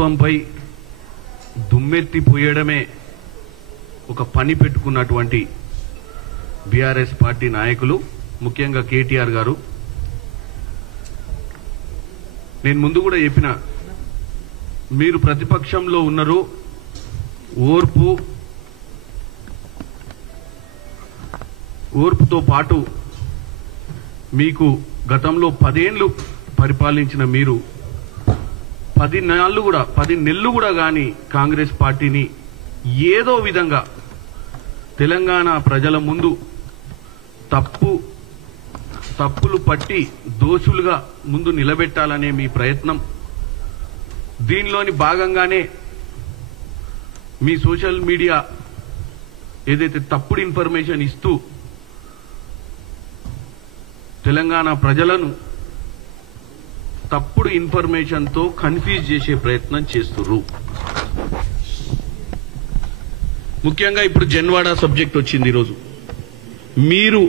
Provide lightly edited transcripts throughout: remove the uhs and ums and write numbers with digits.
ప్రభుత్వంపై దుమ్మెత్తిపోయడమే ఒక పని పెట్టుకున్నటువంటి బీఆర్ఎస్ పార్టీ నాయకులు, ముఖ్యంగా కేటీఆర్ గారు, నేను ముందు కూడా చెప్పిన, మీరు ప్రతిపక్షంలో ఉన్నారు, ఓర్పుతో పాటు మీకు గతంలో 10 ఏళ్లు పరిపాలించిన మీరు 10 నెలలు కూడా కానీ కాంగ్రెస్ పార్టీని ఏదో విధంగా తెలంగాణ ప్రజల ముందు తప్పులు పట్టి దోషులుగా ముందు నిలబెట్టాలనే మీ ప్రయత్నం, దీనిలోని భాగంగానే మీ సోషల్ మీడియా ఏదైతే తప్పుడు ఇన్ఫర్మేషన్ ఇస్తూ తెలంగాణ ప్రజలను తప్పుడు ఇన్ఫర్మేషన్తో కన్ఫ్యూజ్ చేసే ప్రయత్నం చేస్తున్నారు. ముఖ్యంగా ఇప్పుడు జన్వాడ సబ్జెక్ట్ వచ్చింది. ఈరోజు మీరు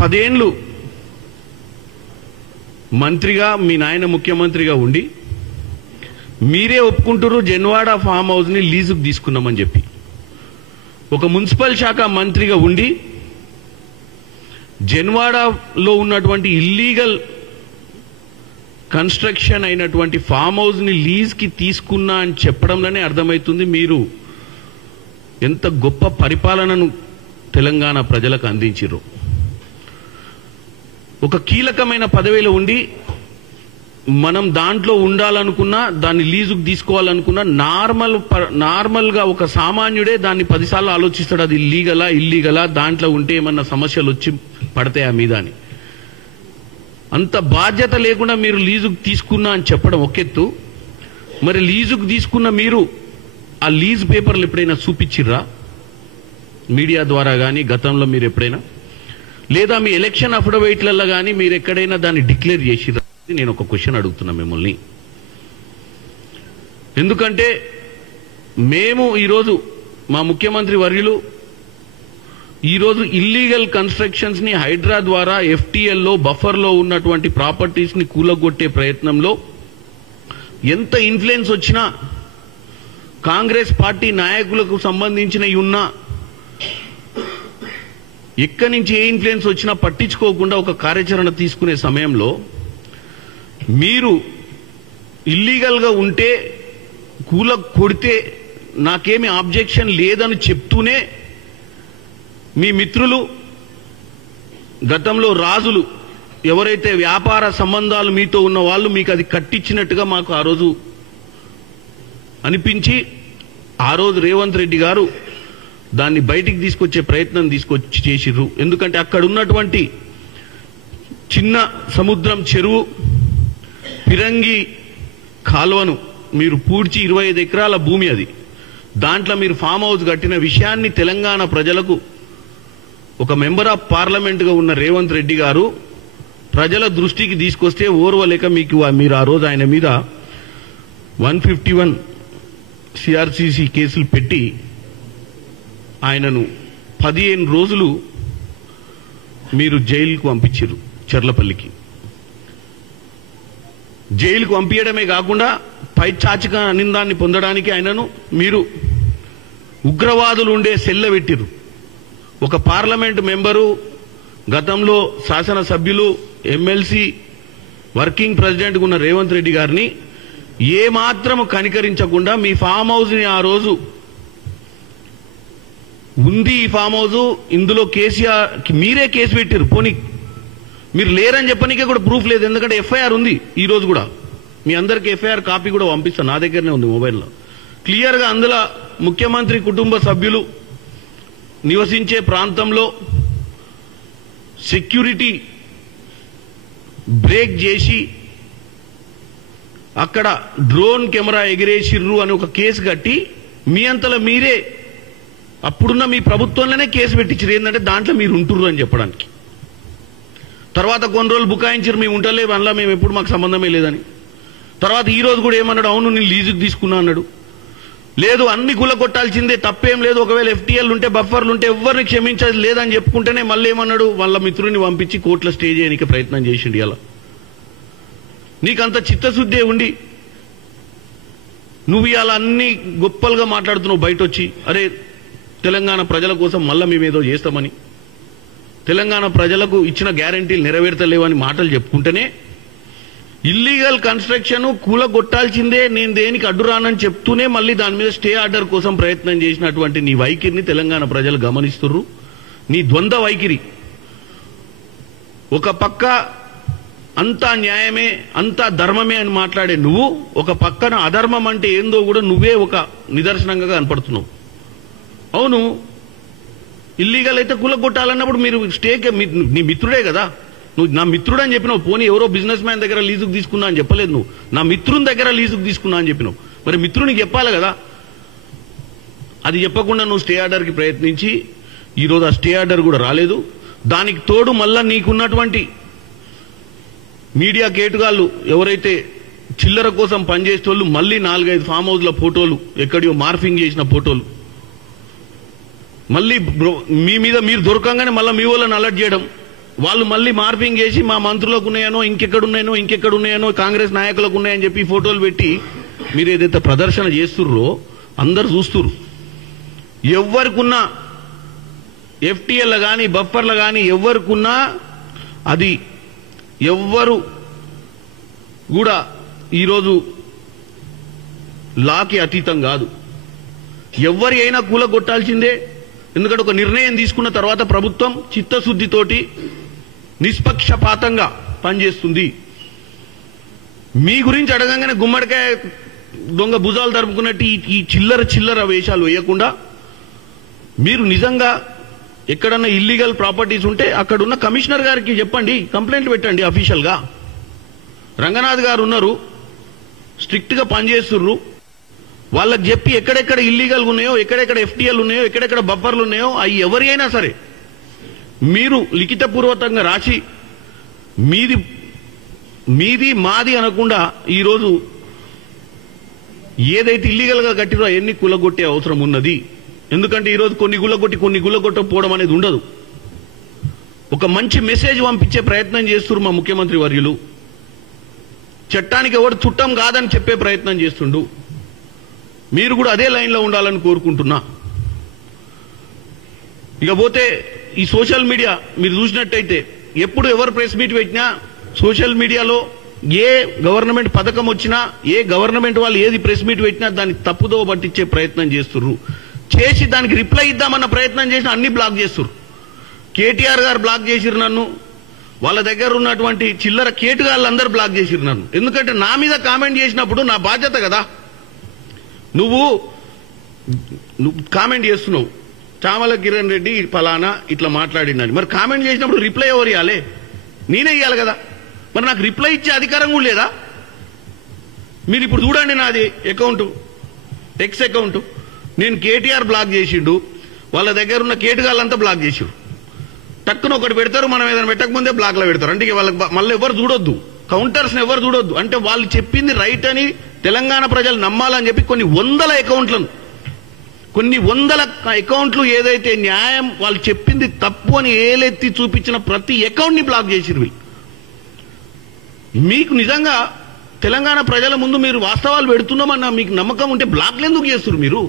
10 ఏళ్లు మంత్రిగా, మీ నాయన ముఖ్యమంత్రిగా ఉండి మీరే ఒప్పుకుంటారు జన్వాడ ఫామ్ హౌస్ ని లీజుకు తీసుకున్నామని చెప్పి. ఒక మున్సిపల్ శాఖ మంత్రిగా ఉండి జన్వాడలో ఉన్నటువంటి ఇల్లీగల్ కన్స్ట్రక్షన్ అయినటువంటి ఫామ్ హౌస్ ని లీజ్ కి తీసుకున్నా అని చెప్పడంలోనే అర్థమవుతుంది మీరు ఎంత గొప్ప పరిపాలనను తెలంగాణ ప్రజలకు అందించారు. ఒక కీలకమైన పదవిలో ఉండి మనం దాంట్లో ఉండాలనుకున్నా, దాన్ని లీజుకు తీసుకోవాలనుకున్నా నార్మల్ గా ఒక సామాన్యుడే దాన్ని 10 సార్లు ఆలోచిస్తాడు, అది లీగలా ఇల్లీగలా, దాంట్లో ఉంటే ఏమన్నా సమస్యలు వచ్చి పడతాయా మీద అని. అంత బాధ్యత లేకుండా మీరు లీజుకు తీసుకున్నా అని చెప్పడం ఒకెత్తు. మరి లీజుకు తీసుకున్న మీరు ఆ లీజ్ పేపర్లు ఎప్పుడైనా చూపించిర్రా మీడియా ద్వారా కానీ, గతంలో మీరు ఎప్పుడైనా, లేదా మీ ఎలక్షన్ అఫిడవిట్లలో కానీ మీరు ఎక్కడైనా దాన్ని డిక్లేర్ చేసిర్రా? నేను ఒక క్వశ్చన్ అడుగుతున్నా మిమ్మల్ని. ఎందుకంటే మేము ఈరోజు మా ముఖ్యమంత్రి వర్యులు ఈరోజు ఇల్లీగల్ కన్స్ట్రక్షన్స్ ని హైడ్రా ద్వారా ఎఫ్టీఎల్లో బఫర్లో ఉన్నటువంటి ప్రాపర్టీస్ ని కూలగొట్టే ప్రయత్నంలో ఎంత ఇన్ఫ్లుయెన్స్ వచ్చినా, కాంగ్రెస్ పార్టీ నాయకులకు సంబంధించినవి ఉన్నా, ఎక్కడి నుంచి ఏ ఇన్ఫ్లుయెన్స్ వచ్చినా పట్టించుకోకుండా ఒక కార్యాచరణ తీసుకునే సమయంలో మీరు ఇల్లీగల్ గా ఉంటే కొడితే నాకేమి ఆబ్జెక్షన్ లేదని చెప్తూనే మీ మిత్రులు, గతంలో రాజులు ఎవరైతే వ్యాపార సంబంధాలు మీతో ఉన్న వాళ్ళు మీకు అది కట్టించినట్టుగా మాకు ఆ రోజు అనిపించి, ఆ రోజు రేవంత్ రెడ్డి గారు దాన్ని బయటికి తీసుకొచ్చే ప్రయత్నం చేసిర్రు. ఎందుకంటే అక్కడ ఉన్నటువంటి చిన్న సముద్రం చెరువు, పిరంగి కాలువను మీరు పూడ్చి 25 ఎకరాల భూమి అది, దాంట్లో మీరు ఫామ్ హౌస్ కట్టిన విషయాన్ని తెలంగాణ ప్రజలకు ఒక మెంబర్ ఆఫ్ పార్లమెంట్ గా ఉన్న రేవంత్ రెడ్డి గారు ప్రజల దృష్టికి తీసుకొస్తే ఓర్వలేక మీరు ఆ రోజు ఆయన మీద 151 సిఆర్సిసి కేసులు పెట్టి ఆయనను 15 రోజులు మీరు జైలుకు పంపించారు. చర్లపల్లికి జైలుకు పంపించడమే కాకుండా పైచాచిక నిందాన్ని పొందడానికి ఆయనను మీరు ఉగ్రవాదులు ఉండే సెల్ల పెట్టిరు. ఒక పార్లమెంట్ మెంబరు, గతంలో శాసనసభ్యులు, ఎమ్మెల్సీ, వర్కింగ్ ప్రెసిడెంట్ ఉన్న రేవంత్ రెడ్డి గారిని ఏమాత్రము కనికరించకుండా మీ ఫామ్ హౌస్ ని ఆ రోజు ఉంది, ఈ ఫామ్ హౌస్ ఇందులో కేసీఆర్ మీరే కేసు పెట్టారు. పోనీ మీరు లేరని చెప్పనికే కూడా ప్రూఫ్ లేదు, ఎందుకంటే ఎఫ్ఐఆర్ ఉంది. ఈ రోజు కూడా మీ అందరికీ ఎఫ్ఐఆర్ కాపీ కూడా పంపిస్తాను, నా దగ్గరనే ఉంది మొబైల్లో. క్లియర్ గా అందులో ముఖ్యమంత్రి కుటుంబ సభ్యులు నివసించే ప్రాంతంలో సెక్యూరిటీ బ్రేక్ చేసి అక్కడ డ్రోన్ కెమెరా ఎగిరేసిర్రు అని ఒక కేసు కట్టి మీ అంతలో మీరే అప్పుడున్న మీ ప్రభుత్వంలోనే కేసు పెట్టించారు. ఏంటంటే దాంట్లో మీరు ఉంటుర్రు అని చెప్పడానికి. తర్వాత కొన్ని రోజులు బుకాయించారు, మేము ఉంటలే, అందులో మేము ఎప్పుడు మాకు సంబంధమే లేదని. తర్వాత ఈ రోజు కూడా ఏమన్నాడు, అవును నేను లీజుకు తీసుకున్నా అన్నాడు. లేదు అన్ని కూలగొట్టాల్సిందే, తప్పేం లేదు, ఒకవేళ ఎఫ్టీఎల్ ఉంటే బఫర్లు ఉంటే ఎవరిని క్షమించేది లేదని చెప్పుకుంటేనే మళ్ళీ ఏమన్నాడు, వాళ్ళ మిత్రుడిని పంపించి కోర్టులో స్టే చేయడానికి ప్రయత్నం చేసిండు. ఇలా నీకంత చిత్తశుద్ధి ఉండి నువ్వు ఇలా అన్ని గొప్పలుగా మాట్లాడుతున్నావు బయట వచ్చి, అరే తెలంగాణ ప్రజల కోసం మళ్ళా మేమేదో చేస్తామని, తెలంగాణ ప్రజలకు ఇచ్చిన గ్యారంటీలు నెరవేర్తలేవని మాటలు చెప్పుకుంటేనే ఇల్లీగల్ కన్స్ట్రక్షన్ కూలగొట్టాల్సిందే, నేను దేనికి అడ్డురానని చెప్తూనే మళ్ళీ దాని మీద స్టే ఆర్డర్ కోసం ప్రయత్నం చేసినటువంటి నీ వైఖరిని తెలంగాణ ప్రజలు గమనిస్తుర్రు. నీ ద్వంద్వ వైఖరి, ఒక పక్క అంతా న్యాయమే అంతా ధర్మమే అని మాట్లాడే నువ్వు, ఒక పక్కన అధర్మం అంటే ఏందో కూడా నువ్వే ఒక నిదర్శనంగా కనపడుతున్నావు. అవును, ఇల్లీగల్ అయితే కూలగొట్టాలన్నప్పుడు మీరు స్టేకే, నీ మిత్రుడే కదా, నువ్వు నా మిత్రుడు అని చెప్పినావు. పోనీ ఎవరో బిజినెస్ మ్యాన్ దగ్గర లీజుకు తీసుకున్నా అని చెప్పలేదు, నువ్వు నా మిత్రుని దగ్గర లీజుకు తీసుకున్నా అని చెప్పినావు. మరి మిత్రునికి చెప్పాలి కదా. అది చెప్పకుండా నువ్వు స్టే ఆర్డర్కి ప్రయత్నించి ఈరోజు ఆ స్టే ఆర్డర్ కూడా రాలేదు. దానికి తోడు మళ్ళా నీకున్నటువంటి మీడియా కేటుగాళ్ళు ఎవరైతే చిల్లర కోసం పనిచేసేటోళ్ళు మళ్ళీ 4-5 ఫామ్ హౌస్ల ఫోటోలు, ఎక్కడియో మార్ఫింగ్ చేసిన ఫోటోలు మళ్ళీ మీ మీద మీరు దొరకంగానే మళ్ళీ మీ వాళ్ళని అలర్ట్ చేయడం, వాళ్ళు మళ్ళీ మార్పింగ్ చేసి మా మంత్రులకు ఉన్నాయనో ఇంకెక్కడున్నాయనో కాంగ్రెస్ నాయకులకు ఉన్నాయని చెప్పి ఫోటోలు పెట్టి మీరు ఏదైతే ప్రదర్శన చేస్తుర్రో అందరు చూస్తుర్రు. ఎవరికున్నా ఎఫ్టీఎల్ కానీ బఫర్లు కానీ ఎవరికున్నా అది ఎవ్వరు కూడా ఈరోజు లాకి అతీతం కాదు. ఎవరి అయినా కూలగొట్టాల్సిందే. ఎందుకంటే ఒక నిర్ణయం తీసుకున్న తర్వాత ప్రభుత్వం చిత్తశుద్ధితోటి నిష్పక్షపాతంగా పనిచేస్తుంది. మీ గురించి అడగంగానే గుమ్మడికాయ దొంగ భుజాలు తరుపుకున్నట్టు ఈ చిల్లర వేషాలు వేయకుండా మీరు నిజంగా ఎక్కడన్నా ఇల్లీగల్ ప్రాపర్టీస్ ఉంటే అక్కడున్న కమిషనర్ గారికి చెప్పండి, కంప్లైంట్ పెట్టండి అఫీషియల్గా. రంగనాథ్ గారు ఉన్నారు, స్ట్రిక్ట్ గా పనిచేస్తుర్రు, వాళ్ళకి చెప్పి ఎక్కడెక్కడ ఇల్లీగల్ ఉన్నాయో, ఎక్కడెక్కడ ఎఫ్టీఎల్ ఉన్నాయో, ఎక్కడెక్కడ బఫర్లు ఉన్నాయో అవి ఎవరి అయినా సరే మీరు లిఖితపూర్వకంగా రాసి మీది మాది అనకుండా ఈరోజు ఏదైతే ఇల్లీగల్ గా కట్టిరో అవన్నీ కూలగొట్టే అవసరం ఉన్నది. ఎందుకంటే ఈరోజు కొన్ని గుల్లగొట్టకపోవడం అనేది ఉండదు. ఒక మంచి మెసేజ్ పంపించే ప్రయత్నం చేస్తున్నారు మా ముఖ్యమంత్రి వర్యులు. చట్టానికి ఎవరు చుట్టం కాదని చెప్పే ప్రయత్నం చేస్తుండు. మీరు కూడా అదే లైన్లో ఉండాలని కోరుకుంటున్నా. ఇకపోతే ఈ సోషల్ మీడియా మీరు చూసినట్టయితే ఎప్పుడు ఎవరు ప్రెస్ మీట్ పెట్టినా సోషల్ మీడియాలో ఏ గవర్నమెంట్ పథకం వచ్చినా, ఏ గవర్నమెంట్ వాళ్ళు ఏది ప్రెస్ మీట్ పెట్టినా దాన్ని తప్పుదో పట్టించే ప్రయత్నం చేస్తున్నారు. చేసి దానికి రిప్లై ఇద్దామన్న ప్రయత్నం చేసి అన్ని బ్లాక్ చేస్తున్నారు. కేటీఆర్ గారు బ్లాక్ చేసిరు నన్ను, వాళ్ళ దగ్గర ఉన్నటువంటి చిల్లర కేటుగాళ్ళందరూ బ్లాక్ చేసిరు నన్ను. ఎందుకంటే నా మీద కామెంట్ చేసినప్పుడు నా బాధ్యత కదా. నువ్వు కామెంట్ చేస్తున్నావు, చామల కిరణ్ రెడ్డి ఫలానా ఇట్లా మాట్లాడినని, మరి కామెంట్ చేసినప్పుడు రిప్లై ఎవరు ఇవ్వాలి? నేనే ఇవ్వాలి కదా. మరి నాకు రిప్లై ఇచ్చే అధికారం కూడా లేదా? మీరు ఇప్పుడు చూడండి, నాది అకౌంట్ ఎక్స్ అకౌంట్, నేను కేటీఆర్ బ్లాక్ చేసిండు, వాళ్ళ దగ్గర ఉన్న కేటుగాళ్ళంతా బ్లాక్ చేసిండు. టక్కున ఒకటి పెడతారు, మనం ఏదైనా పెట్టకముందే బ్లాక్లో పెడతారు. అంటే వాళ్ళకి మళ్ళీ ఎవరు చూడొద్దు, కౌంటర్స్ని ఎవరు చూడొద్దు. అంటే వాళ్ళు చెప్పింది రైట్ అని తెలంగాణ ప్రజలు నమ్మాలని చెప్పి కొన్ని వందల అకౌంట్లు ఏదైతే న్యాయం వాళ్ళు చెప్పింది తప్పు అని ఏలెత్తి చూపించిన ప్రతి అకౌంట్ని బ్లాక్ చేసిరు వీళ్ళు. మీకు నిజంగా తెలంగాణ ప్రజల ముందు మీరు వాస్తవాలు పెడుతున్నామన్న మీకు నమ్మకం ఉంటే బ్లాక్లు ఎందుకు చేస్తున్నారు మీరు?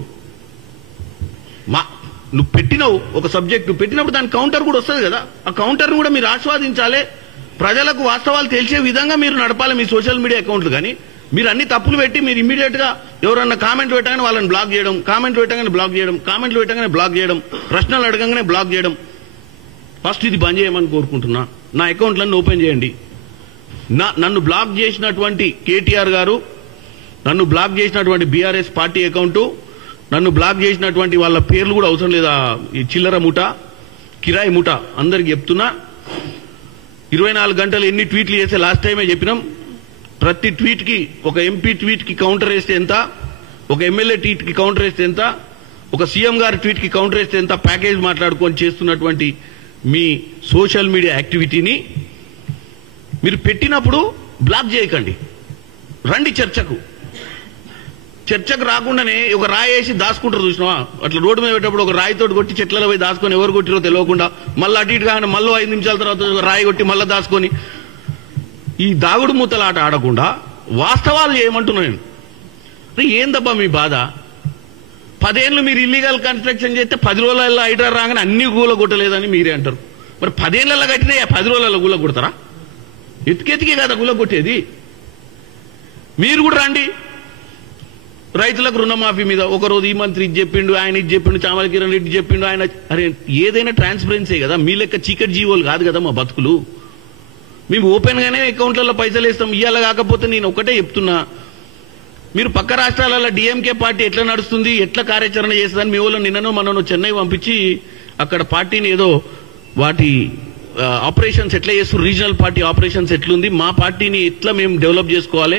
నువ్వు పెట్టినావు ఒక సబ్జెక్ట్, నువ్వు పెట్టినప్పుడు దాని కౌంటర్ కూడా వస్తుంది కదా. ఆ కౌంటర్ని కూడా మీరు ఆస్వాదించాలి. ప్రజలకు వాస్తవాలు తెలిసే విధంగా మీరు నడపాలి మీ సోషల్ మీడియా అకౌంట్లు. కానీ మీరు అన్ని తప్పులు పెట్టి మీరు ఇమ్మీడియట్ గా ఎవరన్నా కామెంట్ పెట్టగానే వాళ్ళని బ్లాక్ చేయడం, కామెంట్లు పెట్టగానే బ్లాక్ చేయడం, ప్రశ్నలు అడగంగానే బ్లాక్ చేయడం. ఫస్ట్ ఇది బంద్ చేయమని కోరుకుంటున్నా. నా అకౌంట్లన్నీ ఓపెన్ చేయండి. నన్ను బ్లాక్ చేసినటువంటి కేటీఆర్ గారు, నన్ను బ్లాక్ చేసినటువంటి బీఆర్ఎస్ పార్టీ అకౌంటు, నన్ను బ్లాక్ చేసినటువంటి వాళ్ళ పేర్లు కూడా అవసరం లేదా, ఈ చిల్లర ముఠ, కిరాయి ముఠ అందరికి చెప్తున్నా. 24 గంటలు ఎన్ని ట్వీట్లు చేస్తే లాస్ట్ టైమే చెప్పినాం. ప్రతి ట్వీట్కి ఒక ఎంపీ ట్వీట్కి కౌంటర్ వేస్తే ఎంత, ఒక ఎమ్మెల్యే ట్వీట్కి కౌంటర్ వేస్తే ఎంత, ఒక సీఎం గారి ట్వీట్కి కౌంటర్ వేస్తే ఎంత ప్యాకేజ్ మాట్లాడుకొని చేస్తున్నటువంటి మీ సోషల్ మీడియా యాక్టివిటీని మీరు పెట్టినప్పుడు బ్లాక్ చేయకండి. రండి చర్చకు రాకుండానే ఒక రాయి వేసి దాచుకుంటారు. చూసినావా? అట్లా రోడ్డు మీద పెట్టేటప్పుడు ఒక రాయితోటి కొట్టి చెట్లలో పోయి దాచుకొని ఎవరు కొట్టిరో తెలియకుండా మళ్ళీ అటు ఇటు కానీ మళ్ళీ 5 నిమిషాల తర్వాత ఒక రాయి కొట్టి మళ్ళీ దాచుకొని ఈ దాగుడు మూతలాట ఆడకుండా వాస్తవాలు చేయమంటున్నా నేను. ఏందబ్బా మీ బాధ? 10 ఏళ్ళు మీరు ఇల్లీగల్ కన్స్ట్రక్షన్ చేస్తే 10 రోజులలో హైడ్రా రాగానే అన్ని కూలగొట్టలేదని మీరే అంటారు. మరి 10 ఏళ్ళలో కట్టినా 10 రోజులలో కూలగొడతారా? ఎతికెతికే కదా కూలగొట్టేది. మీరు కూడా రండి. రైతులకు రుణమాఫీ మీద ఒకరోజు ఈ మంత్రి ఇది చెప్పిండు, ఆయన ఇది చెప్పిండు, చామల కిరణ్ రెడ్డి చెప్పిండు, ఆయన అరే ఏదైనా ట్రాన్స్పరెన్సీ కదా, మీ లెక్క చీకటి జీవోలు కాదు కదా మా బతుకులు. మేము ఓపెన్ గానే అకౌంట్లలో పైసలు వేస్తాం. ఇయ్యాల కాకపోతే నేను ఒకటే చెప్తున్నా, మీరు పక్క రాష్ట్రాలలో డిఎంకే పార్టీ ఎట్లా నడుస్తుంది, ఎట్లా కార్యాచరణ చేస్తుందని మీ వాళ్ళు నిన్ననో మననో చెన్నై పంపించి అక్కడ పార్టీని ఏదో వాటి ఆపరేషన్స్ ఎట్లా చేస్తారు, రీజనల్ పార్టీ ఆపరేషన్స్ ఎట్లుంది, మా పార్టీని ఎట్లా మేము డెవలప్ చేసుకోవాలి,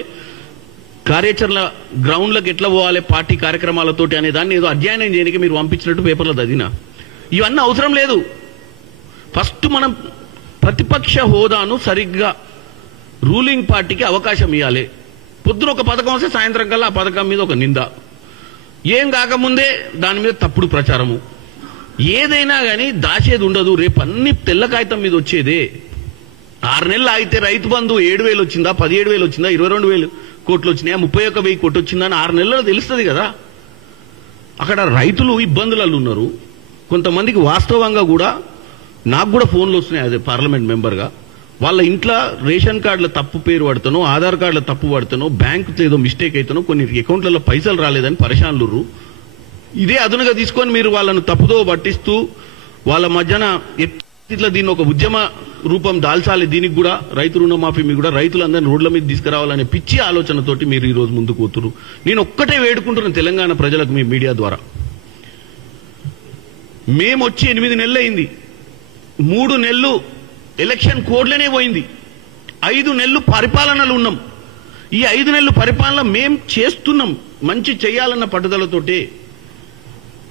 కార్యాచరణ గ్రౌండ్లకు ఎట్లా పోవాలి పార్టీ కార్యక్రమాలతోటి అనే దాన్ని ఏదో అధ్యయనం చేయడానికి మీరు పంపించినట్టు పేపర్లో చదివినా. ఇవన్నీ అవసరం లేదు. ఫస్ట్ మనం ప్రతిపక్ష హోదాను సరిగ్గా రూలింగ్ పార్టీకి అవకాశం ఇవ్వాలి. పొద్దున ఒక పథకం వస్తే సాయంత్రం కల్లా ఆ పథకం మీద ఒక నింద, ఏం కాకముందే దాని మీద తప్పుడు ప్రచారము. ఏదైనా కానీ దాచేది ఉండదు. రేపు అన్ని తెల్ల కాగితం మీద వచ్చేదే. 6 నెలలు ఆగితే రైతు బంధు 7,000 వచ్చిందా, 17,000 వచ్చిందా, 22,000 కోట్లు వచ్చినాయా, 31,000 కోట్లు వచ్చిందా అని 6 నెలల్లో తెలుస్తుంది కదా. అక్కడ రైతులు ఇబ్బందులలో ఉన్నారు. కొంతమందికి వాస్తవంగా కూడా నాకు కూడా ఫోన్లు వస్తున్నాయి అదే పార్లమెంట్ మెంబర్గా, వాళ్ళ ఇంట్లో రేషన్ కార్డుల తప్పు పేరు పడతానో, ఆధార్ కార్డుల తప్పు పడతానో, బ్యాంకు ఏదో మిస్టేక్ అవుతానో, కొన్ని అకౌంట్లలో పైసలు రాలేదని పరేషాన్లుర్రు. ఇదే అదునుగా తీసుకొని మీరు వాళ్ళను తప్పుదో పట్టిస్తూ వాళ్ళ మధ్యన ఇట్లా దీన్ని ఒక ఉద్యమ రూపం దాల్చాలి. దీనికి కూడా రైతు రుణమాఫీ మీద కూడా రైతులందరినీ రోడ్ల మీద తీసుకురావాలనే పిచ్చి ఆలోచనతోటి మీరు ఈ రోజు ముందుకు పోతున్నారు. నేను ఒక్కటే వేడుకుంటున్నాను తెలంగాణ ప్రజలకు మీ మీడియా ద్వారా, మేము వచ్చి 8 నెలలు అయింది. 3 నెలలు ఎలక్షన్ కోడ్లనే పోయింది. 5 నెలలు పరిపాలనలు ఉన్నాం. ఈ 5 నెలలు పరిపాలన మేం చేస్తున్నాం మంచి చేయాలన్న పట్టుదలతోటే.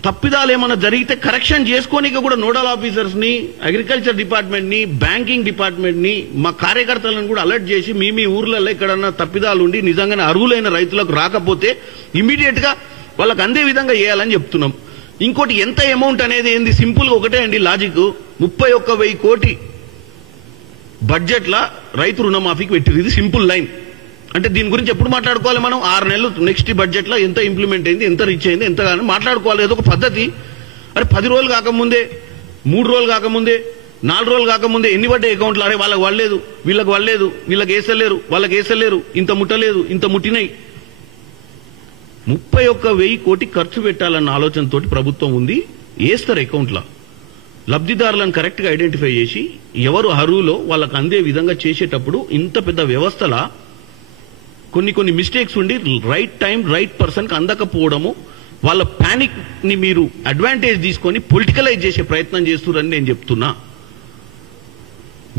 తప్పిదాలు ఏమైనా జరిగితే కరెక్షన్ చేసుకోనిక కూడా నోడల్ ఆఫీసర్స్ ని, అగ్రికల్చర్ డిపార్ట్మెంట్ ని, బ్యాంకింగ్ డిపార్ట్మెంట్ ని, మా కార్యకర్తలను కూడా అలర్ట్ చేసి మీ ఊర్లలో ఎక్కడన్నా తప్పిదాలు ఉండి నిజంగానే అర్హులైన రైతులకు రాకపోతే ఇమీడియట్ గా వాళ్ళకి అందే విధంగా చేయాలని చెప్తున్నాం. ఇంకోటి ఎంత అమౌంట్ అనేది ఏంది, సింపుల్ గా ఒకటే అండి లాజిక్. 31,000 కోటి బడ్జెట్ లా రైతు రుణమాఫీకి పెట్టింది. ఇది సింపుల్ లైన్. అంటే దీని గురించి ఎప్పుడు మాట్లాడుకోవాలి మనం? 6 నెలలు నెక్స్ట్ బడ్జెట్ లో ఎంత ఇంప్లిమెంట్ అయింది, ఎంత రీచ్ అయింది, ఎంత కానీ మాట్లాడుకోవాలి. ఏదో ఒక పద్ధతి. అరే 10 రోజులు కాకముందే, 3 రోజులు కాకముందే, 4 రోజులు కాకముందే ఎన్ని పడ్డాయి అకౌంట్లు? అరే వాళ్ళకి పడలేదు, వీళ్ళకి పడలేదు, వీళ్ళకి వేసలేరు, వాళ్ళకి వేసలేరు, ఇంత ముట్టలేదు, ఇంత ముట్టినాయి. 31,000 కోటి ఖర్చు పెట్టాలన్న ఆలోచనతో ప్రభుత్వం ఉంది. వేస్తారు అకౌంట్లో. లబ్ధిదారులను కరెక్ట్ గా ఐడెంటిఫై చేసి ఎవరు అర్హులో వాళ్ళకి అందే విధంగా చేసేటప్పుడు ఇంత పెద్ద వ్యవస్థల కొన్ని మిస్టేక్స్ ఉండి రైట్ టైం రైట్ పర్సన్ కి అందకపోవడము, వాళ్ళ పానిక్ ని మీరు అడ్వాంటేజ్ తీసుకొని పొలిటికలైజ్ చేసే ప్రయత్నం చేస్తున్నారని నేను చెప్తున్నా.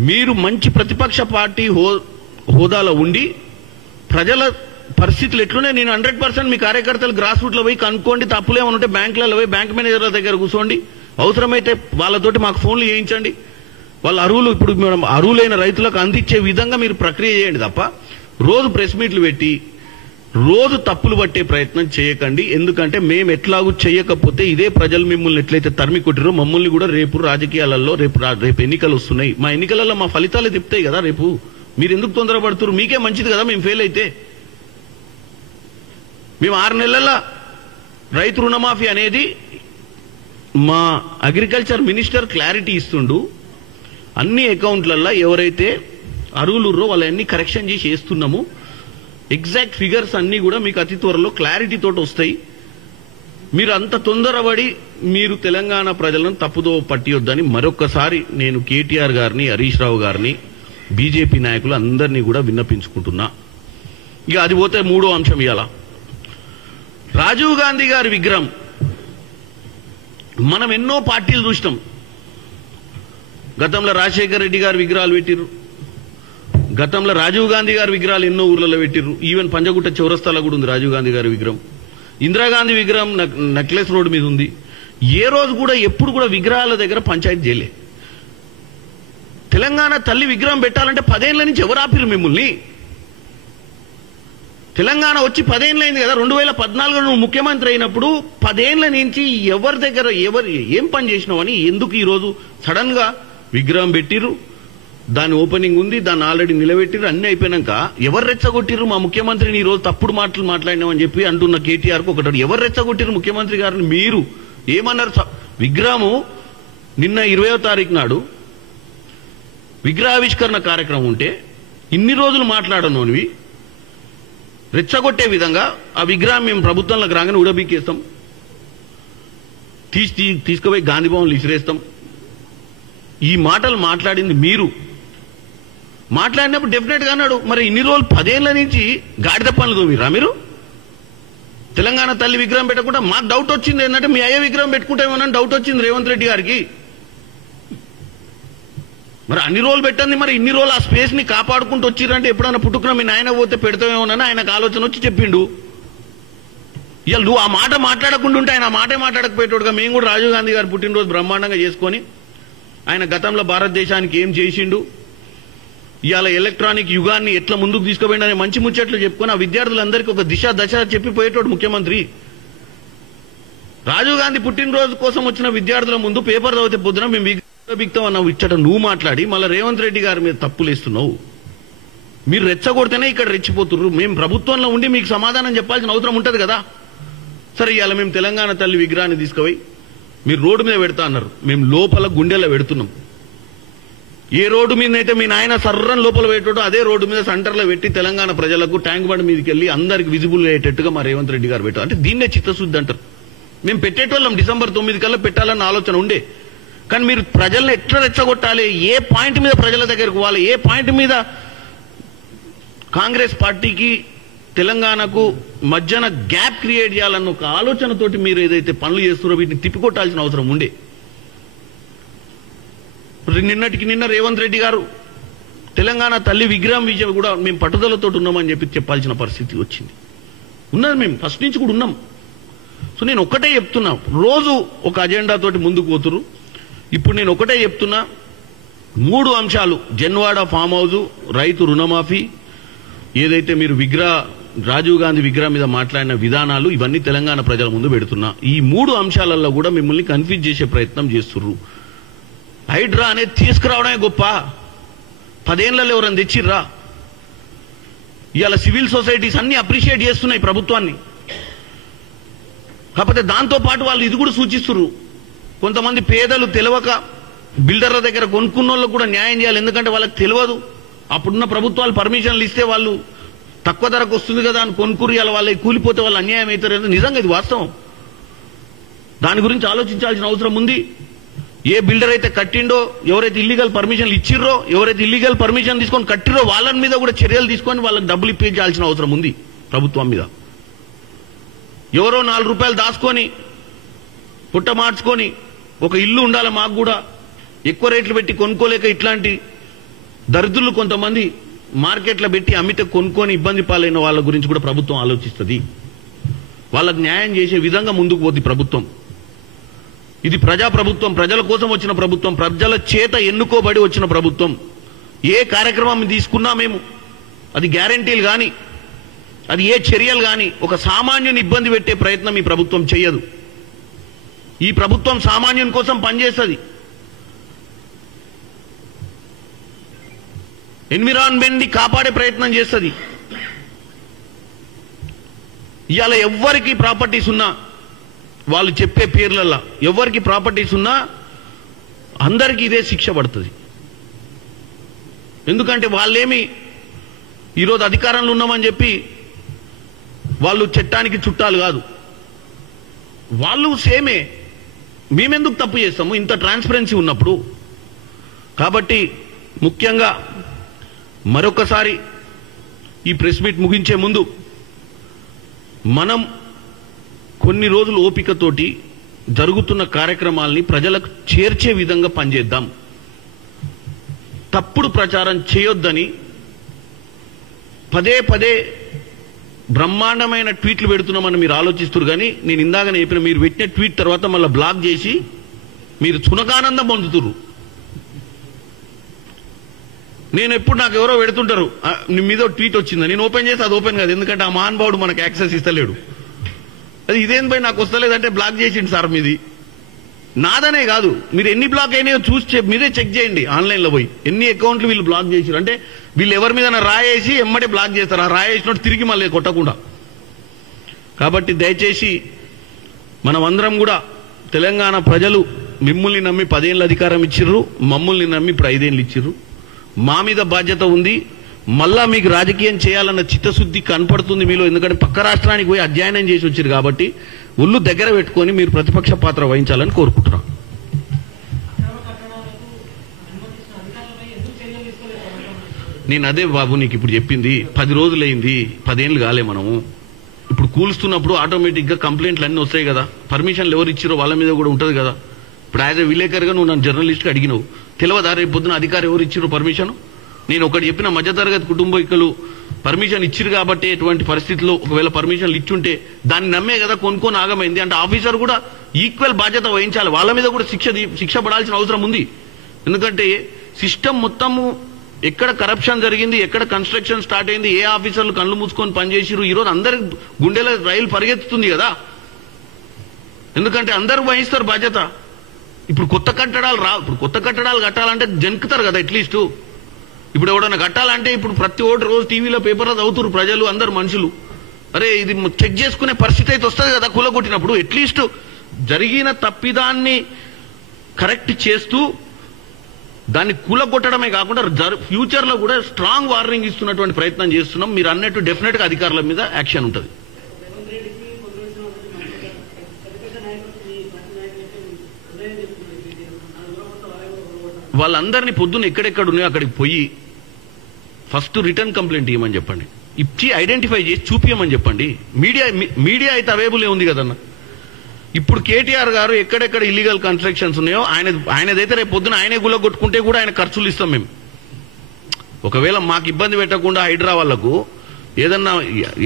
మీరు మంచి ప్రతిపక్ష పార్టీ హోదాలో ఉండి ప్రజల పరిస్థితులు ఎట్లున్నాయి నేను 100% మీ కార్యకర్తలు గ్రాస్ రూట్ లో పోయి కనుక్కోండి. తప్పులేమని ఉంటే బ్యాంకులలో పోయి బ్యాంక్ మేనేజర్ల దగ్గర కూర్చోండి. అవసరమైతే వాళ్ళతోటి మాకు ఫోన్లు చేయించండి. వాళ్ళ అర్హులు ఇప్పుడు మనం అర్హులైన రైతులకు అందించే విధంగా మీరు ప్రక్రియ చేయండి తప్ప రోజు ప్రెస్ మీట్లు పెట్టి రోజు తప్పులు పట్టే ప్రయత్నం చేయకండి. ఎందుకంటే మేము ఎట్లాగూ చేయకపోతే ఇదే ప్రజలు మిమ్మల్ని ఎట్లయితే తరిమి కొట్టిరో మమ్మల్ని కూడా రేపు రాజకీయాలలో రేపు ఎన్నికలు వస్తున్నాయి. మా ఎన్నికలలో మా ఫలితాలు చెప్తాయి కదా రేపు. మీరు ఎందుకు తొందరపడుతున్నారు? మీకే మంచిది కదా మేము ఫెయిల్ అయితే. మేము 6 నెలల రైతు రుణమాఫీ అనేది మా అగ్రికల్చర్ మినిస్టర్ క్లారిటీ ఇస్తుండు. అన్ని అకౌంట్లలో ఎవరైతే అర్హులుర్రో వాళ్ళన్నీ కరెక్షన్ చేసి వేస్తున్నాము. ఎగ్జాక్ట్ ఫిగర్స్ అన్ని కూడా మీకు అతి త్వరలో క్లారిటీ తోటి వస్తాయి. మీరు అంత తొందరపడి మీరు తెలంగాణ ప్రజలను తప్పుదో పట్టియొద్దని మరొక్కసారి నేను కేటీఆర్ గారిని, హరీష్ రావు గారిని, బీజేపీ నాయకులు అందరినీ కూడా విన్నపించుకుంటున్నా. ఇక అది పోతే 3వ అంశం ఇవాళ రాజీవ్ గాంధీ గారి విగ్రహం. మనం ఎన్నో పార్టీలు చూసినాం. గతంలో రాజశేఖర రెడ్డి గారి విగ్రహాలు పెట్టిర్రు, గతంలో రాజీవ్ గాంధీ గారి విగ్రహాలు ఎన్నో ఊర్లలో పెట్టిర్రు. ఈవెన్ పంజగుట్ట చౌరస్తాలో కూడా ఉంది రాజీవ్ గాంధీ గారి విగ్రహం. ఇందిరాగాంధీ విగ్రహం నెక్లెస్ రోడ్ మీద ఉంది. ఏ రోజు కూడా ఎప్పుడు కూడా విగ్రహాల దగ్గర పంచాయతీ చేయలే. తెలంగాణ తల్లి విగ్రహం పెట్టాలంటే 10 ఏళ్ల నుంచి ఎవరు ఆపిరు మిమ్మల్ని? తెలంగాణ వచ్చి 10 ఏళ్ళు అయింది కదా. 2014లో నువ్వు ముఖ్యమంత్రి అయినప్పుడు 10 ఏళ్ల నుంచి ఎవరి దగ్గర ఏం పని చేసినావని ఎందుకు ఈరోజు సడన్ గా విగ్రహం పెట్టిరు? దాని ఓపెనింగ్ ఉంది, దాన్ని ఆల్రెడీ నిలబెట్టిరు, అన్ని అయిపోయినాక ఎవరు రెచ్చగొట్టిరు మా ముఖ్యమంత్రిని ఈ రోజు తప్పుడు మాటలు మాట్లాడినామని చెప్పి అంటున్న కేటీఆర్కు ఒకటి, ఎవరు రెచ్చగొట్టిరు ముఖ్యమంత్రి గారిని? మీరు ఏమన్నారు? విగ్రహము నిన్న 20వ తారీఖు నాడు విగ్రహావిష్కరణ కార్యక్రమం ఉంటే ఇన్ని రోజులు మాట్లాడనోనివి రెచ్చగొట్టే విధంగా ఆ విగ్రహం మేము ప్రభుత్వంలోకి రాగానే ఉడబీకేస్తాం, తీసుకుపోయి గాంధీ భవన్లు ఇసిరేస్తాం. ఈ మాటలు మాట్లాడింది మీరు. మాట్లాడినప్పుడు డెఫినెట్ గా అన్నాడు, మరి ఇన్ని రోజులు 10 ఏళ్ల నుంచి గాడిద పనులు తోమిరా మీరు? తెలంగాణ తల్లి విగ్రహం పెట్టకుండా మాకు డౌట్ వచ్చింది ఏంటంటే మీ అయ్యే విగ్రహం పెట్టుకుంటామని డౌట్ వచ్చింది రేవంత్ రెడ్డి గారికి. మరి అన్ని రోజులు పెట్టండి, మరి ఇన్ని రోజులు ఆ స్పేస్ ని కాపాడుకుంటూ వచ్చిరంటే ఎప్పుడన్నా పుట్టుకున్న మీ నాయన పోతే పెడతామేమోనని ఆయనకు ఆలోచన వచ్చి చెప్పిండు. ఇవాళ నువ్వు ఆ మాట మాట్లాడకుండా ఉంటే ఆయన ఆ మాటే మాట్లాడకపోయేటోడుగా. మేము కూడా రాజీవ్ గాంధీ గారు పుట్టినరోజు బ్రహ్మాండంగా చేసుకొని ఆయన గతంలో భారతదేశానికి ఏం చేసిండు, ఇవాళ ఎలక్ట్రానిక్ యుగాన్ని ఎట్లా ముందుకు తీసుకుపోయిండని మంచి ముచ్చట్లు చెప్పుకొని ఆ విద్యార్థులందరికీ ఒక దిశ దశ చెప్పిపోయేటోడు ముఖ్యమంత్రి. రాజీవ్ గాంధీ పుట్టినరోజు కోసం వచ్చిన విద్యార్థుల ముందు పేపర్ చదివితే పొద్దున మేము బిక్తాం అన్నావు ఇచ్చట నువ్వు మాట్లాడి మళ్ళీ రేవంత్ రెడ్డి గారి మీద తప్పులేస్తున్నావు. మీరు రెచ్చగొడితేనే ఇక్కడ రెచ్చిపోతున్నారు. మేము ప్రభుత్వంలో ఉండి మీకు సమాధానం చెప్పాల్సిన అవసరం ఉంటుంది కదా. సరే ఇవాళ మేము తెలంగాణ తల్లి విగ్రహాన్ని తీసుకుపోయి మీరు రోడ్డు మీద పెడతా అన్నారు, మేము లోపల గుండెల్లో పెడుతున్నాం. ఏ రోడ్డు మీద అయితే మీ నాయన సర్రని లోపల పెట్టాడో అదే రోడ్డు మీద సెంటర్లో పెట్టి తెలంగాణ ప్రజలకు ట్యాంక్ బండ్ మీదకి వెళ్ళి అందరికి విజిబుల్ అయ్యేటట్టుగా మా రేవంత్ రెడ్డి గారు పెట్టారు. అంటే దీన్నే చిత్తశుద్ధి అంటారు. మేము పెట్టేటోళ్ళం డిసెంబర్ 9 కల్లా పెట్టాలన్న ఆలోచన ఉండే. కానీ మీరు ప్రజల్ని ఎట్లా రెచ్చగొట్టాలి, ఏ పాయింట్ మీద ప్రజల దగ్గరకు పోవాలి, ఏ పాయింట్ మీద కాంగ్రెస్ పార్టీకి తెలంగాణకు మధ్యన గ్యాప్ క్రియేట్ చేయాలన్న ఒక ఆలోచనతోటి మీరు ఏదైతే పనులు చేస్తున్నారో వీటిని తిప్పికొట్టాల్సిన అవసరం ఉండే. నిన్నటికి నిన్న రేవంత్ రెడ్డి గారు తెలంగాణ తల్లి విగ్రహం విజయం కూడా మేము పట్టుదలతో ఉన్నామని చెప్పాల్సిన పరిస్థితి వచ్చింది. ఉన్నది, మేము ఫస్ట్ నుంచి కూడా ఉన్నాం. సో నేను ఒక్కటే చెప్తున్నా, రోజు ఒక అజెండాతోటి ముందుకు పోతురు. ఇప్పుడు నేను ఒకటే చెప్తున్నా, 3 అంశాలు, జన్వాడ ఫామ్ హౌస్, రైతు రుణమాఫీ, ఏదైతే మీరు రాజీవ్ గాంధీ విగ్రహం మీద మాట్లాడిన విధానాలు, ఇవన్నీ తెలంగాణ ప్రజల ముందు పెడుతున్నా. ఈ 3 అంశాలలో కూడా మిమ్మల్ని కన్ఫ్యూజ్ చేసే ప్రయత్నం చేస్తుర్రు. హైడ్రా అనేది తీసుకురావడమే గొప్ప, 10 ఏళ్లలో ఎవరైనా తెచ్చిర్రా? ఇవాళ సివిల్ సొసైటీస్ అన్ని అప్రిషియేట్ చేస్తున్నాయి ప్రభుత్వాన్ని. కాకపోతే దాంతో పాటు వాళ్ళు ఇది కూడా సూచిస్తున్నారు, కొంతమంది పేదలు తెలియక బిల్డర్ల దగ్గర కొనుక్కున్న వాళ్ళకు కూడా న్యాయం చేయాలి. ఎందుకంటే వాళ్ళకి తెలియదు, అప్పుడున్న ప్రభుత్వాలు పర్మిషన్లు ఇస్తే వాళ్ళు తక్కువ ధరకు వస్తుంది కదా అని కొనుక్కురు, ఇలా వాళ్ళకి కూలిపోతే వాళ్ళు అన్యాయం అవుతారు. నిజంగా ఇది వాస్తవం. దాని గురించి ఆలోచించాల్సిన అవసరం ఉంది. ఏ బిల్డర్ అయితే కట్టిండో, ఎవరైతే ఇల్లీగల్ పర్మిషన్లు ఇచ్చిర్రో, ఎవరైతే ఇల్లీగల్ పర్మిషన్ తీసుకొని కట్టిరో వాళ్ళ మీద కూడా చర్యలు తీసుకొని వాళ్ళకి డబ్బులు ఇప్పించాల్సిన అవసరం ఉంది ప్రభుత్వం మీద. ఎవరో 4 రూపాయలు దాచుకొని పుట్ట మార్చుకొని ఒక ఇల్లు ఉండాలి మాకు కూడా, ఎక్కువ రేట్లు పెట్టి కొనుక్కోలేక ఇట్లాంటి దరిద్రులు కొంతమంది మార్కెట్లో పెట్టి అమ్మితే కొనుక్కొని ఇబ్బంది పాలైన వాళ్ళ గురించి కూడా ప్రభుత్వం ఆలోచిస్తుంది. వాళ్ళకు న్యాయం చేసే విధంగా ముందుకు పోతుంది ప్రభుత్వం. ఇది ప్రజాప్రభుత్వం, ప్రజల కోసం వచ్చిన ప్రభుత్వం, ప్రజల చేత ఎన్నుకోబడి వచ్చిన ప్రభుత్వం. ఏ కార్యక్రమం తీసుకున్నా మేము, అది గ్యారంటీలు కానీ, అది ఏ చర్యలు కానీ ఒక సామాన్యుని ఇబ్బంది పెట్టే ప్రయత్నం ఈ ప్రభుత్వం చేయదు. ఈ ప్రభుత్వం సామాన్యుని కోసం పనిచేస్తుంది. ఎన్విరాన్మెంట్ ని కాపాడే ప్రయత్నం చేస్తుంది. ఇవాళ ఎవ్వరికి ప్రాపర్టీస్ ఉన్నా, వాళ్ళు చెప్పే పేర్లల్లా ఎవరికి ప్రాపర్టీస్ ఉన్నా అందరికీ ఇదే శిక్ష పడుతుంది. ఎందుకంటే వాళ్ళేమి ఈరోజు అధికారంలో ఉన్నామని చెప్పి వాళ్ళు చట్టానికి చుట్టాలు కాదు, వాళ్ళు సేమే. మేమెందుకు తప్పు చేస్తాము ఇంత ట్రాన్స్పరెన్సీ ఉన్నప్పుడు? కాబట్టి ముఖ్యంగా మరొకసారి ఈ ప్రెస్ మీట్ ముగించే ముందు మనం కొన్ని రోజులు ఓపికతోటి జరుగుతున్న కార్యక్రమాల్ని ప్రజలకు చేర్చే విధంగా పనిచేద్దాం. తప్పుడు ప్రచారం చేయొద్దని పదే పదే బ్రహ్మాండమైన ట్వీట్లు పెడుతున్నామని మీరు ఆలోచిస్తున్నారు. కానీ నేను ఇందాకనే చెప్పిన, మీరు పెట్టిన ట్వీట్ తర్వాత మళ్ళీ బ్లాక్ చేసి మీరు చునకానందం పొందుతున్నారు. నేను ఎప్పుడు నాకు ఎవరో పెడుతుంటారు, మీద ట్వీట్ వచ్చిందా, నేను ఓపెన్ చేసి అది ఓపెన్ కాదు, ఎందుకంటే ఆ మహానుభావుడు మనకు యాక్సెస్ ఇస్తలేడు. అది ఇదేం పోయి నాకు వస్తలేదంటే బ్లాక్ చేసిండు సార్ మీది. నాదనే కాదు, మీరు ఎన్ని బ్లాక్ అయినాయో చూసి మీరే చెక్ చేయండి ఆన్లైన్లో పోయి, ఎన్ని అకౌంట్లు వీళ్ళు బ్లాక్ చేశారు. అంటే వీళ్ళు ఎవరి మీద రాయేసి ఎమ్మటే బ్లాక్ చేస్తారు, ఆ రాయేసినట్టు తిరిగి మళ్ళీ కొట్టకుండా. కాబట్టి దయచేసి మనమందరం కూడా, తెలంగాణ ప్రజలు మిమ్మల్ని నమ్మి 10 ఏళ్ళ అధికారం ఇచ్చిర్రు, మమ్మల్ని నమ్మి ఇప్పుడు 5 ఏళ్ళు ఇచ్చిర్రు. మా మీద బాధ్యత ఉంది. మళ్ళా మీకు రాజకీయం చేయాలన్న చిత్తశుద్ధి కనపడుతుంది మీలో. ఎందుకంటే పక్క రాష్ట్రానికి పోయి అధ్యయనం చేసి వచ్చారు కాబట్టి ఒళ్ళు దగ్గర పెట్టుకొని మీరు ప్రతిపక్ష పాత్ర వహించాలని కోరుకుంటున్నాం. నేను అదే బాబు నీకు ఇప్పుడు చెప్పింది. 10 రోజులైంది, 10 ఏళ్ళు కాలే. మనము ఇప్పుడు కూలుస్తున్నప్పుడు ఆటోమేటిక్గా కంప్లైంట్లు అన్నీ వస్తాయి కదా, పర్మిషన్లు ఎవరు ఇచ్చారో వాళ్ళ మీద కూడా ఉంటుంది కదా. ఇప్పుడు యాజ్ ఎ విలేకర్గా నువ్వు నన్ను జర్నలిస్ట్గా అడిగినావు, తెలియదా రేపు పొద్దున అధికారి ఎవరు ఇచ్చారో పర్మిషన్? నేను ఒకటి చెప్పిన, మధ్యతరగతి కుటుంబీకులు పర్మిషన్ ఇచ్చిరు కాబట్టి ఎటువంటి పరిస్థితుల్లో ఒకవేళ పర్మిషన్లు ఇచ్చుంటే దాన్ని నమ్మే కదా కొనుక్కొని ఆగమైంది. అంటే ఆఫీసర్ కూడా ఈక్వల్ బాధ్యత వహించాలి, వాళ్ళ మీద కూడా శిక్ష పడాల్సిన అవసరం ఉంది. ఎందుకంటే సిస్టమ్ మొత్తము ఎక్కడ కరప్షన్ జరిగింది, ఎక్కడ కన్స్ట్రక్షన్ స్టార్ట్ అయింది, ఏ ఆఫీసర్లు కళ్ళు మూసుకొని పనిచేసిరు, ఈరోజు అందరి గుండెల రైలు పరిగెత్తుతుంది కదా. ఎందుకంటే అందరూ వహిస్తారు బాధ్యత. ఇప్పుడు కొత్త కట్టడాలు కట్టాలంటే జంకుతారు కదా అట్లీస్ట్. ఇప్పుడు ఎవడన్నా కట్టాలంటే ఇప్పుడు ప్రతి ఓటు రోజు టీవీలో పేపర్లో చదువుతారు ప్రజలు, అందరు మనుషులు. అరే ఇది చెక్ చేసుకునే పరిస్థితి అయితే వస్తుంది కదా కూలగొట్టినప్పుడు. అట్లీస్ట్ జరిగిన తప్పిదాన్ని కరెక్ట్ చేస్తూ దాన్ని కూలగొట్టడమే కాకుండా ఫ్యూచర్లో కూడా స్ట్రాంగ్ వార్నింగ్ ఇస్తున్నటువంటి ప్రయత్నం చేస్తున్నాం. మీరు అన్నట్టు డెఫినెట్గా అధికారుల మీద యాక్షన్ ఉంటుంది. వాళ్ళందరినీ పొద్దున్న ఎక్కడెక్కడ ఉన్నాయో అక్కడికి పోయి ఫస్ట్ రిటర్న్ కంప్లైంట్ ఇవ్వమని చెప్పండి, ఇచ్చి ఐడెంటిఫై చేసి చూపించమని చెప్పండి. మీడియా అయితే అవైలబుల్ ఉంది కదన్న. ఇప్పుడు కేటీఆర్ గారు ఎక్కడెక్కడ ఇల్లీగల్ కన్స్ట్రక్షన్స్ ఉన్నాయో ఆయనదైతే రేపు పొద్దున ఆయనే గుల్లగొట్టుకుంటే కూడా ఆయన ఖర్చులు ఇస్తాం మేము. ఒకవేళ మాకు ఇబ్బంది పెట్టకుండా హైడ్రా వాళ్లకు ఏదన్నా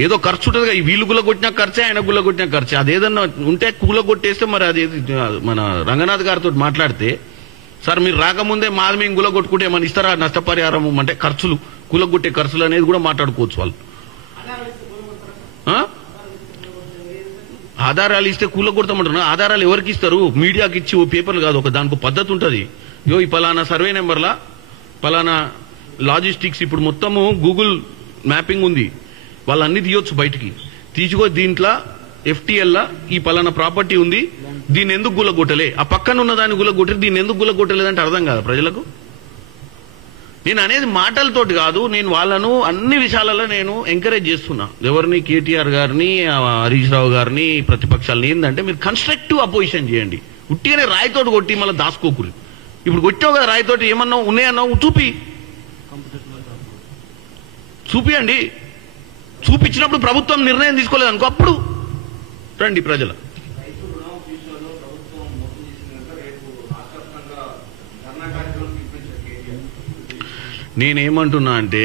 ఏదో ఖర్చు ఉంటుంది కదా, వీళ్ళు గుల్లగొట్టిన ఖర్చే, ఆయన గుల్లగొట్టిన ఖర్చే. అదేదన్నా ఉంటే కూలగొట్టేస్తే మరి అది మన రంగనాథ్ గారితో మాట్లాడితే, సార్ మీరు రాకముందే మాది మేము గుల్లగొట్టుకుంటే ఏమన్నా ఇస్తారా నష్టపరిహారం అంటే ఖర్చులు, కూలగొట్టే ఖర్చులు అనేది కూడా మాట్లాడుకోవచ్చు వాళ్ళు. ఆధారాలు ఇస్తే కూలగొడతామంటున్నా. ఆధారాలు ఎవరికి ఇస్తారు? మీడియాకి ఇచ్చి ఓ పేపర్లు కాదు, దానికి పద్ధతి ఉంటుంది. ఈ పలానా సర్వే నెంబర్లా పలానా లాజిస్టిక్స్ ఇప్పుడు మొత్తము గూగుల్ మ్యాపింగ్ ఉంది, వాళ్ళన్నీ తీయొచ్చు బయటికి. తీసుకో దీంట్లో FTLలా ఈ పలానా ప్రాపర్టీ ఉంది, దీన్ని ఎందుకు గుల్లగొట్టలే, ఆ పక్కన ఉన్న దాన్ని గుల్లగొట్టి దీన్ని ఎందుకు గుల్లగొట్టలేదంటే అర్థం కాదు ప్రజలకు. నేను అనేది మాటలతోటి కాదు, నేను వాళ్ళను అన్ని విషయాలలో నేను ఎంకరేజ్ చేస్తున్నా. ఎవరిని? కేటీఆర్ గారిని, హరీష్ రావు గారిని, ప్రతిపక్షాలని. ఏంటంటే మీరు కన్స్ట్రక్టివ్ అపోజిషన్ చేయండి. ఉట్టిగానే రాయితోటి కొట్టి మళ్ళీ దాసుకోకూరి. ఇప్పుడు కొట్టావు కదా రాయితోటి, ఏమన్నావు ఉన్నాయన్నావు, చూపియండి. చూపించినప్పుడు ప్రభుత్వం నిర్ణయం తీసుకోలేదు అనుకో, అప్పుడు రండి ప్రజల. నేనేమంటున్నా అంటే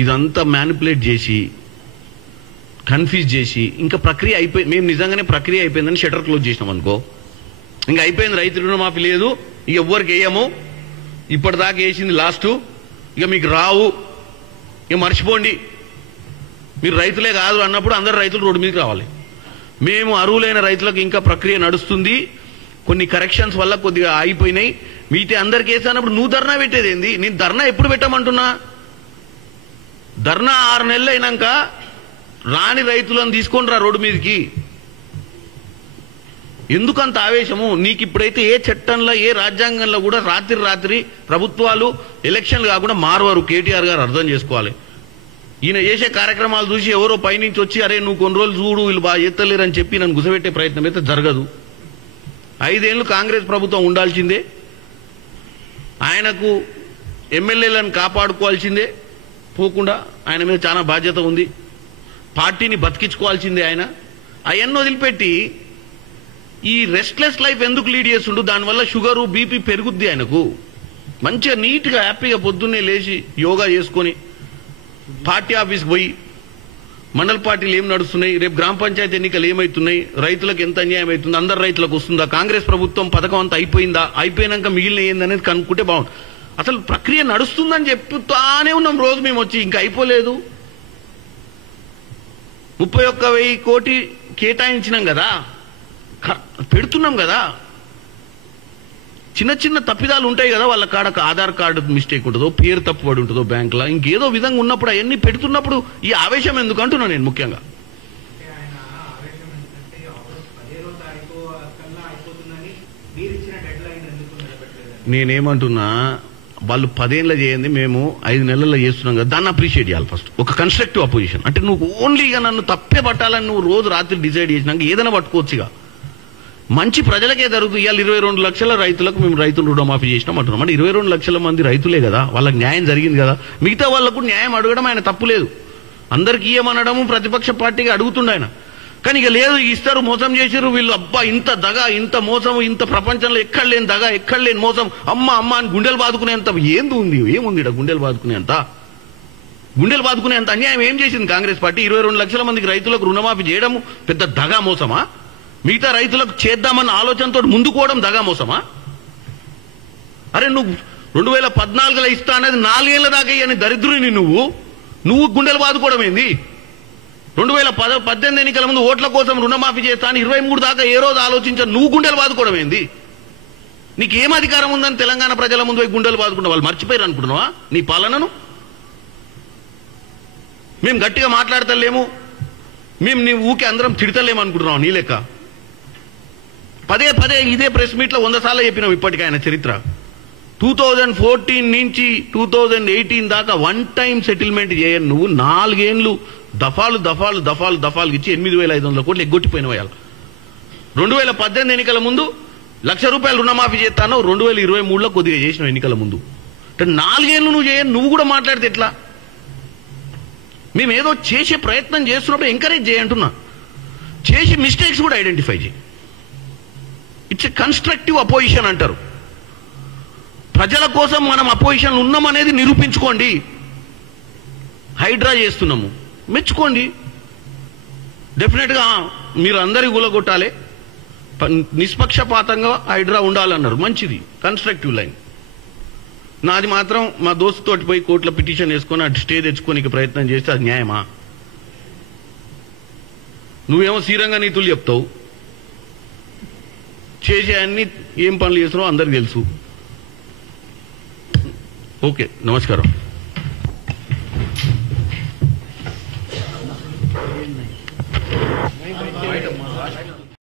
ఇదంతా మ్యానిపులేట్ చేసి కన్ఫ్యూజ్ చేసి ఇంకా ప్రక్రియ అయిపోయి, మేము నిజంగానే ప్రక్రియ అయిపోయిందని షట్టర్ క్లోజ్ చేసినాం అనుకో, ఇంకా అయిపోయింది, రైతు రుణమాఫీ లేదు, ఇక ఎవ్వరికి వేయము, ఇప్పటిదాకా వేసింది లాస్ట్, ఇక మీకు రావు, ఇక మర్చిపోండి, మీరు రైతులే కాదు అన్నప్పుడు అందరు రైతులు రోడ్డు మీదకి రావాలి. మేము అర్హులైన రైతులకు ఇంకా ప్రక్రియ నడుస్తుంది, కొన్ని కరెక్షన్స్ వల్ల కొద్దిగా ఆగిపోయినాయి, మిగతా అందరికి వేసా అన్నప్పుడు నువ్వు ధర్నా పెట్టేది ఏంది? నేను ధర్నా ఎప్పుడు పెట్టమంటున్నా? ధర్నా 6 నెలలు అయినాక రాని రైతులను తీసుకొని రా రోడ్డు మీదకి. ఎందుకంత ఆవేశము నీకు? ఇప్పుడైతే ఏ చట్టంలో ఏ రాజ్యాంగంలో కూడా రాత్రి ప్రభుత్వాలు ఎలక్షన్లు కాకుండా మారవారు. కేటీఆర్ గారు అర్థం చేసుకోవాలి. ఈయన చేసే కార్యక్రమాలు చూసి ఎవరో పైనుంచి వచ్చి అరే నువ్వు కొన్ని రోజులు చూడు వీళ్ళు బాగా ఎత్తలేరని చెప్పి నన్ను గుసబెట్టే ప్రయత్నం అయితే జరగదు. 5 ఏళ్ళు కాంగ్రెస్ ప్రభుత్వం ఉండాల్సిందే, ఆయనకు ఎమ్మెల్యేలను కాపాడుకోవాల్సిందే, పోకుండా ఆయన మీద చాలా బాధ్యత ఉంది, పార్టీని బతికించుకోవాల్సిందే ఆయన. అవన్నీ వదిలిపెట్టి ఈ రెస్ట్లెస్ లైఫ్ ఎందుకు లీడ్ చేస్తుండు? దానివల్ల షుగరు బీపీ పెరుగుద్ది ఆయనకు. మంచిగా నీట్గా హ్యాపీగా పొద్దున్నే లేచి యోగా చేసుకొని పార్టీ ఆఫీస్కి పోయి మండల పార్టీలు ఏం నడుస్తున్నాయి, రేపు గ్రామ పంచాయతీ ఎన్నికలు ఏమవుతున్నాయి, రైతులకు ఎంత అన్యాయం అవుతుంది, అందరు రైతులకు వస్తుందా, కాంగ్రెస్ ప్రభుత్వం పథకం అంతా అయిపోయిందా, అయిపోయినాక మిగిలిన ఏందనేది కనుక్కుంటే బాగుంది. అసలు ప్రక్రియ నడుస్తుందని చెప్తానే ఉన్నాం రోజు మేము వచ్చి, ఇంకా అయిపోలేదు. 31,000 కోటి కేటాయించినాం కదా, పెడుతున్నాం కదా, చిన్న చిన్న తప్పిదాలు ఉంటాయి కదా, వాళ్ళ కాడ ఆధార్ కార్డు మిస్టేక్ ఉంటుందో, పేరు తప్పుపడి ఉంటుందో బ్యాంకులో, ఇంకేదో విధంగా ఉన్నప్పుడు అవన్నీ పెడుతున్నప్పుడు ఈ ఆవేశం ఎందుకు అంటున్నా నేను ముఖ్యంగా. నేనేమంటున్నా, వాళ్ళు 10 ఏళ్ళ చేయండి, మేము 5 నెలల్లో చేస్తున్నాం కదా, దాన్ని అప్రిషియేట్ చేయాలి ఫస్ట్. ఒక కన్స్ట్రక్టివ్ అపోజిషన్ అంటే నువ్వు ఓన్లీగా నన్ను తప్పే పట్టాలని నువ్వు రోజు రాత్రి డిసైడ్ చేసినాక ఏదైనా పట్టుకోవచ్చుగా. మంచి ప్రజలకే జరుగుతుంది. ఇవాళ 22 లక్షల రైతులకు మేము రైతులు రుణమాఫీ చేసినాం అంటున్నాం. అంటే 22 లక్షల మంది రైతులే కదా, వాళ్ళకి న్యాయం జరిగింది కదా. మిగతా వాళ్ళకు న్యాయం అడగడం ఆయన తప్పులేదు, అందరికీ ఏమనడము ప్రతిపక్ష పార్టీగా అడుగుతుండ ఆయన. కానీ ఇక లేదు, ఇస్తారు, మోసం చేసారు వీళ్ళు, అబ్బా ఇంత దగ, ఇంత మోసం, ఇంత ప్రపంచంలో ఎక్కడ లేని దగ, ఎక్కడ లేని మోసం, అమ్మ అమ్మ అని గుండెలు బాదుకునేంత ఏంది ఉంది, ఏముంది ఇక్కడ గుండెలు బాదుకునేంత? గుండెలు బాదుకునేంత అన్యాయం ఏం చేసింది కాంగ్రెస్ పార్టీ? 22 లక్షల మందికి రైతులకు రుణమాఫీ చేయడము పెద్ద దగా మోసమా? మిగతా రైతులకు చేద్దామన్న ఆలోచనతో ముందుకోవడం దగా మోసమా? అరే నువ్వు 2014లో ఇస్తా అనేది 4 ఏళ్ల దాకా ఇయ్యని దరిద్రుని నువ్వు గుండెలు బాదుకోవడం ఏంది? 2018 ఎన్నికల ముందు ఓట్ల కోసం రుణమాఫీ చేస్తా అని 23 దాకా ఏ రోజు ఆలోచించా నువ్వు గుండెలు బాదుకోవడం ఏంది? నీకేం అధికారం ఉందని తెలంగాణ ప్రజల ముందు పోయి గుండెలు బాదుకుంటా వాళ్ళు మర్చిపోయారు అనుకుంటున్నావా నీ పాలనను? మేము గట్టిగా మాట్లాడతలేము, మేము నీ ఊకే అందరం తిడతలేము అనుకుంటున్నావు నీ లెక్క. పదే ఇదే ప్రెస్ మీట్లో 100 సార్లు చెప్పినావు ఇప్పటికీ ఆయన చరిత్ర. 2014 నుంచి 2018 దాకా 1 టైం సెటిల్మెంట్ చేయను నువ్వు. 4 ఏళ్ళు దఫాలు ఇచ్చి 8,500 కోట్లు ఎగ్గొట్టిపోయిన వాళ్ళు. 2018 ఎన్నికల ముందు ₹1,00,000 రుణమాఫీ చేస్తాను, 2023లో కొద్దిగా చేసినావు ఎన్నికల ముందు. అంటే 4 ఏళ్ళు నువ్వు చేయను, నువ్వు కూడా మాట్లాడితే ఎట్లా? మేము ఏదో చేసే ప్రయత్నం చేస్తున్నప్పుడు ఎంకరేజ్ చేయంటున్నా, చేసి మిస్టేక్స్ కూడా ఐడెంటిఫై చేయి. ఇట్స్ ఎ కన్స్ట్రక్టివ్ అపోజిషన్ అంటారు. ప్రజల కోసం మనం అపోజిషన్ ఉన్నామనేది నిరూపించుకోండి. హైడ్రా చేస్తున్నాము, మెచ్చుకోండి. డెఫినెట్గా మీరు అందరి కూలగొట్టాలి, నిష్పక్షపాతంగా హైడ్రా ఉండాలన్నారు, మంచిది, కన్స్ట్రక్టివ్ లైన్. నాది మాత్రం మా దోస్తుతోటి పోయి కోర్టులో పిటిషన్ వేసుకొని అటు స్టే తెచ్చుకోనికి ప్రయత్నం చేస్తే అది న్యాయమా? నువ్వేమో శ్రీరంగ నీతులు చెప్తావు, చేసే అన్ని ఏం పనులు చేస్తున్నావు అందరికి తెలుసు. ఓకే, నమస్కారం.